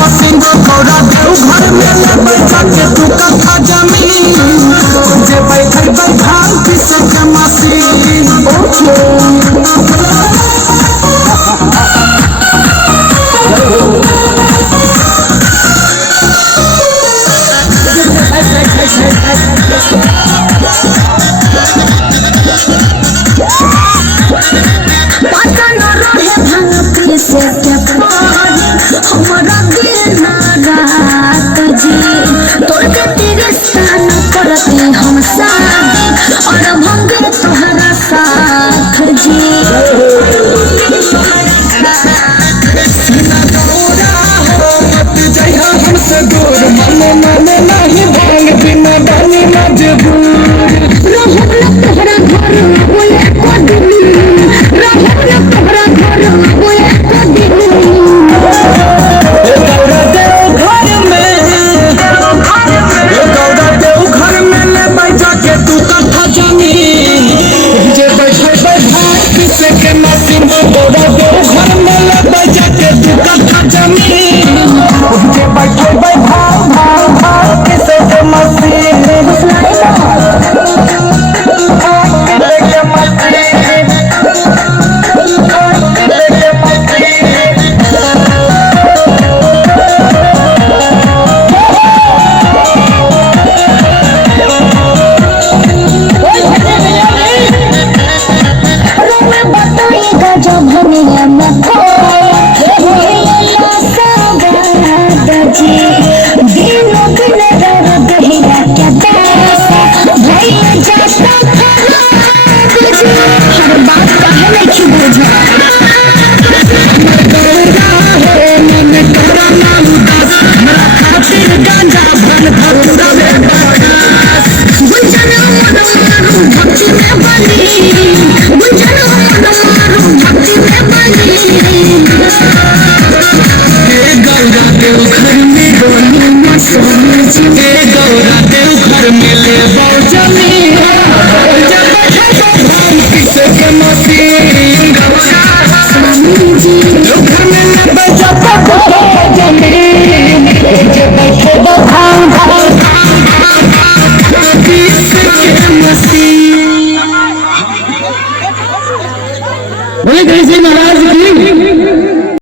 Machine Gaura देव घर में ले बैठा के तू कथा जमीन जे बैठे भांग पीसे के मशीन पता न रहे भांग पीसे के हमारा दिन रात जी तोड़ते तेरे स्थान करते हम शादी और भंगे तुम्हारा साथ जी हमसे दूर मने मने नहीं भांग बिना डाली मजबूर तोहरा घर बोले को दिन तोहरा घर बोले को दिन गौरा देव घर में ले बैठा के तू कथा जमीन जे बैठे भांग पीसे के मशीन गौरा देव घर में ले बैठा के तू कथा जमीन जे बैठे भांग पीसे के मशीन जब हमें दिनों दिन दर्द हिला क्या पैसा भैया जाता हर बात कहे नहीं बुझा गांजा भन भक्ति में बनी भक्ति में बनी गौरा देव घर में बोलू मसूरी गौरा देव घर में ले जमीन पीसे के मशीन घर में ले बैठा जमीन जे बैठे पीसे के मशीन। बोले कैसे महाराज की